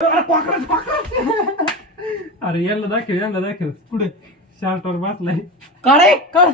अरे यांना दाखव पुढे शार्टवर बसलाय काढे काढ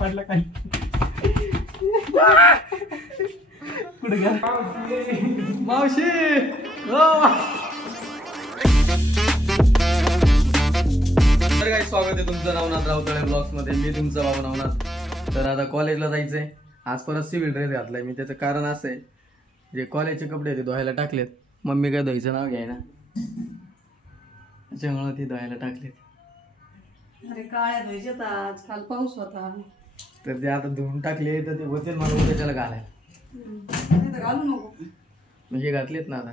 पडला काही पुढे घ्या मावशी तर काही स्वागत आहे तुमचं नवनाथ राऊतळे ब्लॉग्स मध्ये. मी तुमचं बाबा नवनाथ. तर आता कॉलेजला जायचंय. आज परत सिव्हिल ड्रेस घातलाय मी. त्याचं कारण असं आहे, जे कॉलेजचे कपडे होते धुवायला टाकलेत. मम्मी काय धुवायचं नाव घ्याय ना, त्याच्यामुळे ती धुवायला टाकलेत. अरे काळ्या धुवायचे आज, काल पाऊस होता तर ते आता धुवून टाकले तर ते होते मला त्याच्याला घालायला. घालू नको म्हणजे घातलेत ना आता.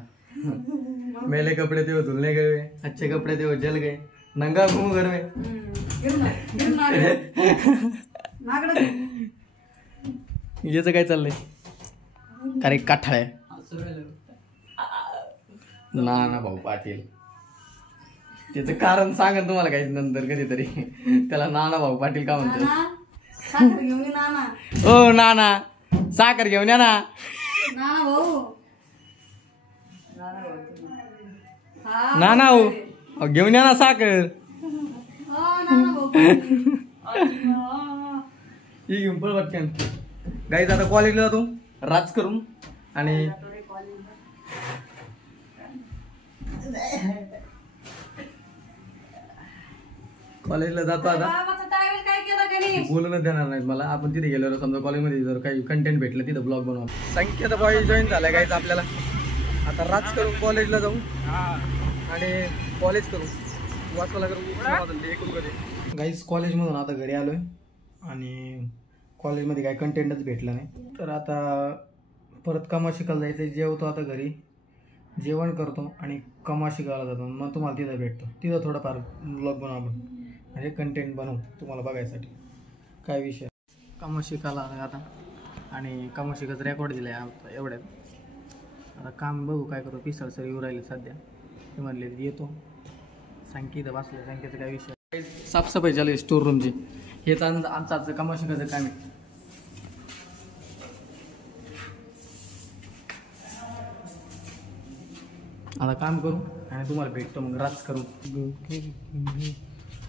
मेले कपडे ते धुलने गए, अच्छे कपडे ते जल गए, नंगा घूम घर में. याचं काय चाललंय? अरे काठाळे ना भाऊ पाटील. त्याचं कारण सांगा तुम्हाला काही नंतर कधीतरी. त्याला नाना भाऊ पाटील का म्हणतो? साखर घेऊन ये नाना. ओ नाना साखर घेऊन या ना. नाना भाऊ नाना हो घेऊन या ना साखर. नाना भाऊ ही घेऊन पळ पटकन. गाईज आता कॉलेजला जातो राज करून. आणि कॉलेजला जातो आता. काय केलं का नाही? बोलूनच देणार नाहीत मला. आपण तिथे गेलो समजा कॉलेजमध्ये जर काही कंटेंट भेटलं तिथं ब्लॉग बनवा. संकेत बॉय जॉईन झालाय गाईज आपल्याला. आता राज करून कॉलेजला जाऊ आणि कॉलेज करू वाचवायला करू. गाईज कॉलेजमधून आता घरी आलोय आणि कॉलेजमध्ये काही कंटेंटच भेटलं नाही. तर आता परत कमा शिकायला जायचं. जेवतो आता घरी, जेवण करतो आणि कमा शिकायला जातो. मग तुम्हाला तिथं भेटतो. तिथं थोडंफार ब्लॉग बनवू आपण, म्हणजे कंटेंट बनवू तुम्हाला बघायसाठी. काय विषय कमा शिकायला आला आता आणि कमा शिकायचं रेकॉर्ड दिलं आहे एवढ्यात. आता काम बघू काय करू. पिसळ सर येऊ राहिले सध्या. ते म्हणले येतो. संकेत बसले. संकेतचा काय विषय साफसफाई चालू आहे स्टोर रूमची. हेच आमचं कमा शिकायचं काम आहे. आता काम करू आणि तुम्हाला भेटतो मग राज करू.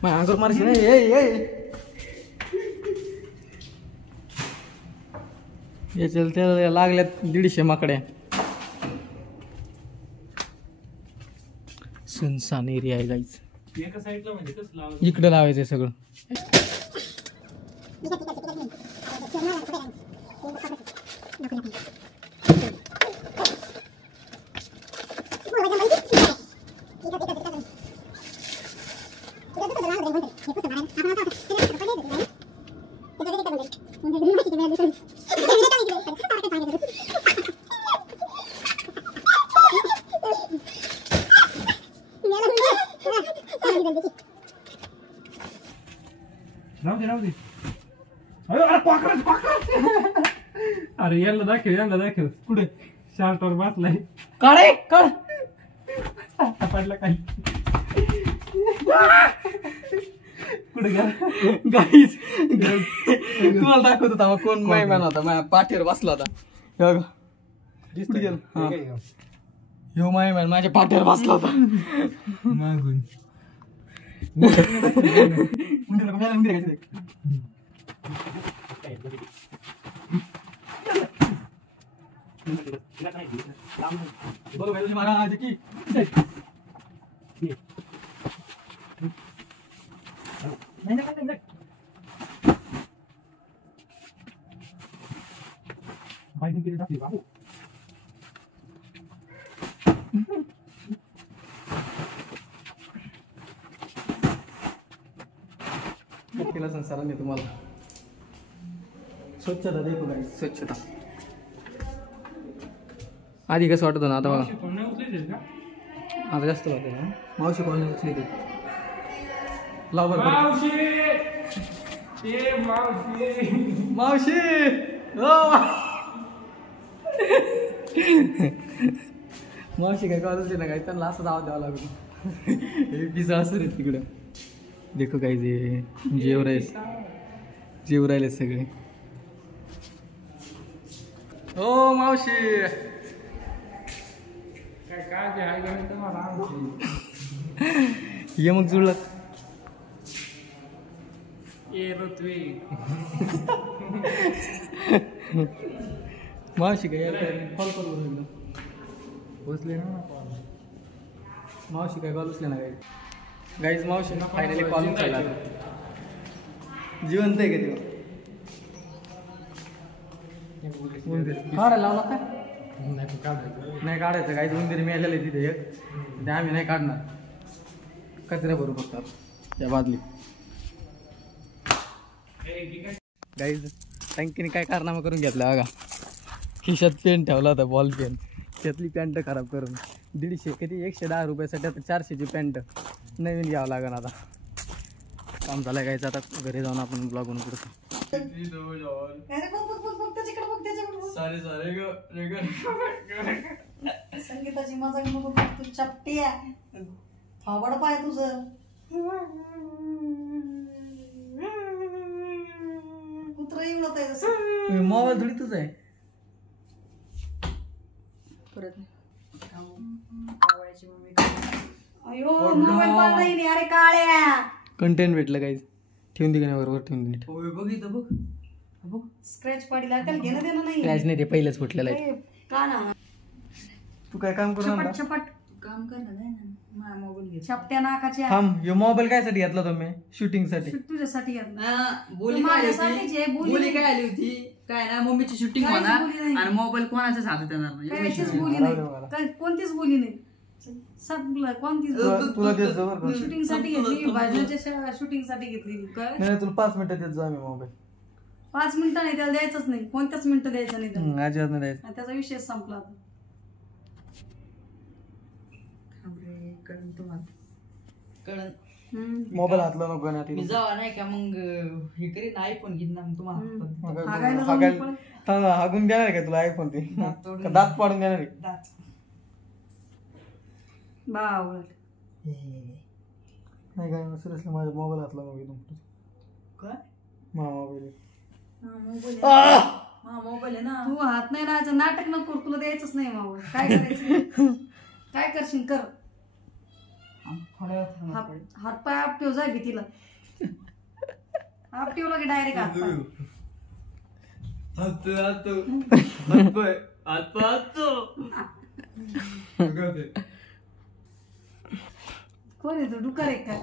मग अंकर मारशी नाही याच्या लागल्यात 150 माकड्या. सुनसान एरिया आहे गाईच. एका साईडला म्हणजे कसं लावायचं? इकडे लावायचं सगळं. राहू दे. अरे यांना दाखव पुढे शार्टवर बसलाय काढे काढ पडला काही पुढे घ्या. गाईज तुम्हाला दाखवत होता कोण मेहमान होता. माझ्या पाठीवर बसला होता. हे बघा पुढे गेला. ह्यो मेहमान माझ्या पाठीवर बसला होता मागून. महाराज की केला संसाराने तुम्हाला. स्वच्छता देखो गाईज, स्वच्छता. आधी कसं वाटत ना, आता बघा आता जास्त वाटत ना. मावशी कोण उचली ते लाव बरं. मावशी मावशी काय कॉलेज ना काय त्यांना असं दावा द्यावं लागतो. पिझ्झा असं रे तिकडं. देखो काय जे जेव राहिले सगळे. हो मावशी ये मग जुळत मावशी काय कॉल करू एकदम पोचले ना मावशी काय कॉल उचले ना गाईज मावशी ना फायनली कॉल उचलला जिवंत आहे का तेव्हा काढायला लावला काय नाही काढायचं काही उंदीर मिळालेलं आहे तिथे एक ते आम्ही नाही काढणार कचरा भरू फक्त त्या बादली गाईज टंकीने काय कारनामा करून घेतला बघा खिशात पेन ठेवला होता बॉल पेन त्यातली पॅन्ट खराब करून 150 किती 110 रुपयासाठी आता 400ची पॅन्ट नवीन घ्यावं लागेल आता काम झालं गायचं आता घरी जाऊन आपण ब्लॉग बनवू पुढचं संगीताची मजा नको बघ तू चपट्या फावड पाय तुझं कुत्रा येऊन आहे जसं मोबाईल थोडी तुझं आहे परत अयो मोबाईल पण नाही अरे काळ्या कंटेंट भेटलं गाईज ठेवून दे का नाही बरोबर ठेवून दे बघ इथं बघ बघ स्क्रॅच पाडीला त्याला घेणं देणं नाही क्रॅच नाही ते पहिलंच फुटलेलं आहे का ना तू काय काम करू छपट छपट काम कर ना माझा मोबाईल घे छपट्या नाकाच्या थांब यो मोबाईल कायसाठी घेतला तुम्ही शूटिंग साठी तुझ्यासाठी बोली काय आली होती काय ना मम्मीची शूटिंग होणार आणि मोबाईल कोणाच्याच हातात येणार नाही काहीच बोली नाही कोणतीच बोली नाही सगळं कोणतीच तुला देत जाऊ बरं शूटिंग साठी घेतली भाजनाच्या शूटिंग साठी घेतली काय नाही तुला 5 मिनिटं देत जाऊ आम्ही मोबाईल 5 मिनिटं नाही त्याला द्यायचंच नाही कोणत्याच मिनिटं द्यायचं नाही त्याला अजिबात नाही द्यायचं आणि त्याचा विषय संपला आता मोबाईल हातला नको ना मी जावा नाही का मग हे करीन आयफोन घेईन ना मग तुम्हाला हागून देणार आहे का तुला आयफोन ते दात पाडून देणार आहे बावळ नाही काय सिरियसली माझ्या मोबाईल हातला नको एकदम काय मोबाईल मोबाईल आहे ना तू हात नाही राहायचं नाटक नको तुला द्यायचंच नाही मावळ काय करायचं काय करशील कर हात पाय आपटेव जाय भीतीला आपटेवला की डायरेक्ट हात पाय कोण आहे तू डुकर आहे काय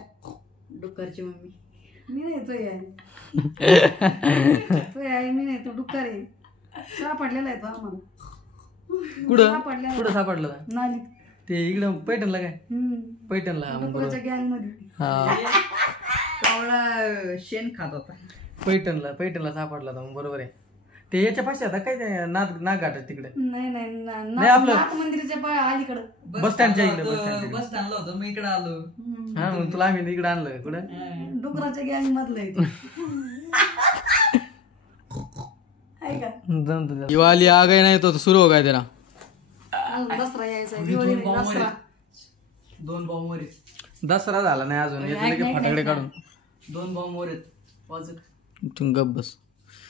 डुक्करची मम्मी मी नाही तो आहे तो आहे मी नाही तो डुकर आहे सापडलेला आहे तो आम्हाला कुठं सापडलं नाली ते इकडं पैठणला काय पैठणला डुकराच्या गँग मध्ये कावळा शेण खात होता पैठणला सापडला होता मग बरोबर आहे ते याच्या पाशी आता काय ते नाग घाटात तिकडे नाही नाही आपलं नाथ मंदिराच्या अलीकडं बस स्टँडच्या इकडे बस स्टँडला होतं मी इकडे आलो हा मग तुला आम्ही इकडे आणलं कुठं डुकराच्या गँग मधलं आहे दिवाळी आ गई नाही तो सुरू हो गया तेरा दसरा यायचा दिवाळी दसरा 2 बॉम्ब वर दसरा झाला नाही अजून याचे फटाकडे काढून 2 बॉम्ब वर वाजत तू गप बस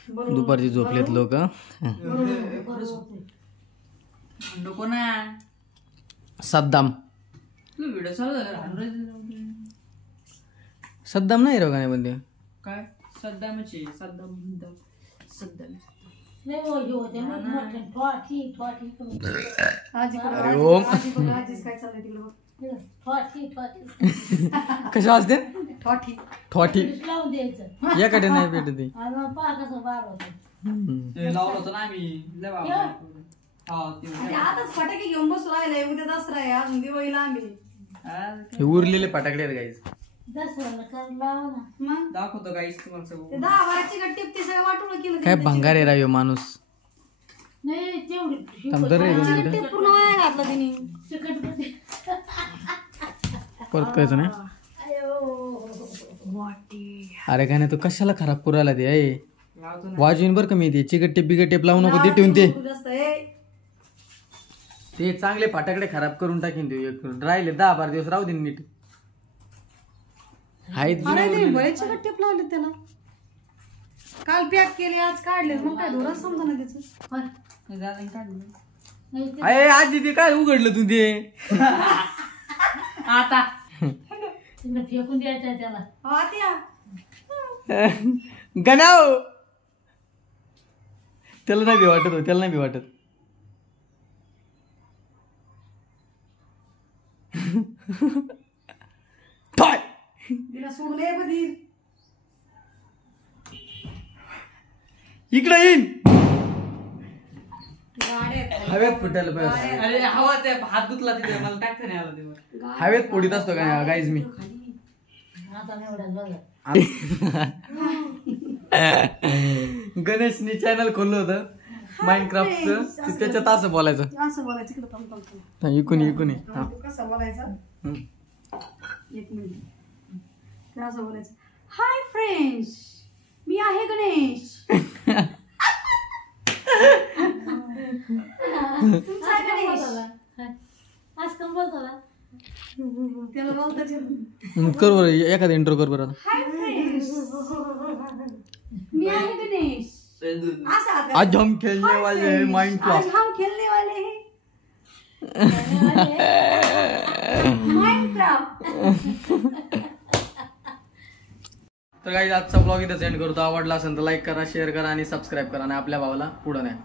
दुपारची झोपलेत लोक नको ना सद्दाम व्हिडिओ सद्दाम नाही रो गाणे बंदे काय सद्दामची सद्दाम कशा वाजते ठॉठी याकडे नाही भेटत ते लावलं होतं ना आम्ही आताच फटाके घेऊन बसू राहिले उद्या दसरा आहे अजून दिवाळीला आम्ही उरलेले फटाकडे आहेत गाईज दाखवतो गाईस तुम्हाला सगळं 10-12ची गट्टी ते सगळं वाटून केलं काय भंगार आहे राव माणूस पूर्ण वाया घातला तिने परत कायचं नाही अरे काय नाही तू कशाला खराब करू राहिला ते वाजवीन बरं का मी ते चिकट टेप लावू नको ते ठेवून ते चांगले फटाकडे खराब करून टाकीन ते राहिले 10-12 दिवस राहू दे नीट बरेचसे टेप लावले त्याला काल पॅक केले आज काढले मग काय धोरण समजा ना त्याचं अरे आजी ते काय उघडलं तू ते आता फेकून द्यायचं त्याला गणाव त्याला नाही बी वाटत हो, त्याला नाही बी वाटत. पाय तिला सोडले बधीर इकडे येईन गाड्यात हवेत फुटायला पाहिजे. अरे हवा ते हात गुतला तिथे मला टाकता नाही आला ते हवेत फोडीत असतो का गाईज मी. गणेशनी चॅनल खोललं होतं माइनक्राफ्टचं, त्याच्यात असं बोलायचं. असं बोलायचं इकडे थांब थांब थांब. हा, इकून इकून ये. हा. कसं बोलायचं एक मिनिट ते असं बोलायचं. हाय फ्रेंड्स मी आहे गणेश. तुमचा आहे गणेश त्याला बोलतात कर बरं एखादा इंट्रो कर बरं. हाय फ्रेंड्स मी आहे गणेश. असं आता. आज हम खेलने वाले हैं आज माइनक्राफ्ट. हम खेलने वाले हैं माइनक्राफ्ट. तर काही आजचा ब्लॉग इथं सेंड करतो. आवडला असेल तर लाईक करा, शेअर करा आणि सबस्क्राईब करा आणि आपल्या भावाला पुढं न्या.